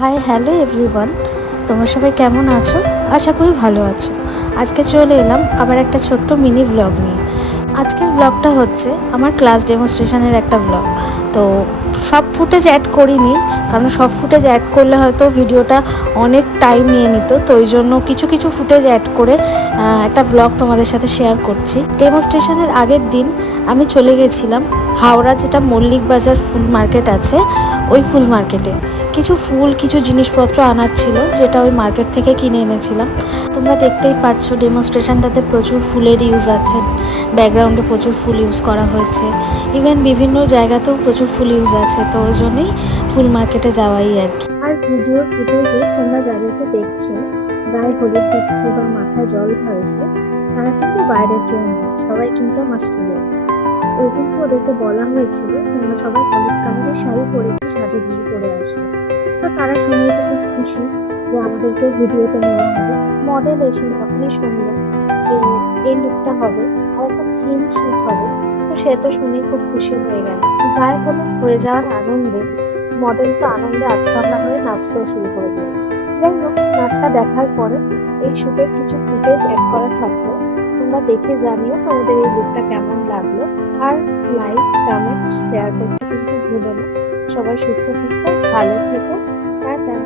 Hi hello everyone, তোমরা সবাই কেমন আছো? আশা করি ভালো আছো। আজকে চলে এলাম আবার একটা ছোট্ট মিনি ব্লগ নিয়ে। আজকের ব্লগটা হচ্ছে আমার ক্লাস ডেমনস্ট্রেশনের একটা ব্লগ। তো সব ফুটেজ অ্যাড করিনি, কারণ সব ফুটেজ অ্যাড করলে হয়তো ভিডিওটা অনেক টাইম নিয়ে নিত। তো ওই জন্য কিছু কিছু ফুটেজ অ্যাড করে একটা ব্লগ তোমাদের সাথে শেয়ার করছি। ডেমনস্ট্রেশনের আগের দিন আমি চলে গেছিলাম হাওড়া, যেটা মল্লিক বাজার ফুল মার্কেট আছে, ওই ফুল মার্কেটে কিছু জিনিসপত্র আনার ছিল, যেটা ওই মার্কেট থেকে কিনে এনেছিলাম। তোমরা দেখতেই পাচ্ছ ডেমনস্ট্রেশনটাতে প্রচুর ফুলের ইউজ আছে, ব্যাকগ্রাউন্ডে প্রচুর ফুল ইউজ করা হয়েছে, ইভেন বিভিন্ন জায়গাতেও প্রচুর ফুল ইউজ আছে। তো ওই জন্যই ফুল মার্কেটে যাওয়াই আর কি। আর ভিডিওর ফুটেজে তোমরা যাদেরকে দেখছো গায়ে হলুদ দিচ্ছে বা মাথায় জল ঢালছে, তারা কিন্তু বাইরের কেউ নেই, সবাই কিন্তু আমার স্টুডেন্ট। ওই কিন্তু ওদেরকে বলা হয়েছিল তোমরা সবাই হলুদ কালারের শাড়ি পরে একটু সাজুগুজু করে আসো। তো তারা শুনেই তো খুব খুশি যে আমাদেরকে ভিডিওতে নেওয়া হবে। মডেল এসে যখনই শুনলো যে এই লুকটা হবে আর একটা থিম শুট হবে, তো সে তো শুনে খুব খুশি হয়ে গেল। গায়ে হলুদ হয়ে যাওয়ার আনন্দে মডেল তো আনন্দে আত্মহারা হয়ে নাচতেও শুরু করে দিয়েছে। যাই হোক, নাচটা দেখার পরে এই শুটের কিছু ফুটেজ অ্যাড করা থাকলো, তোমরা দেখে জানিও তোমাদের এই লুকটা কেমন লাগলো। আর লাইক, কমেন্ট, শেয়ার করতে কিন্তু ভুলো না। সবাই সুস্থ থেকো, ভালো থেকো, টাটা।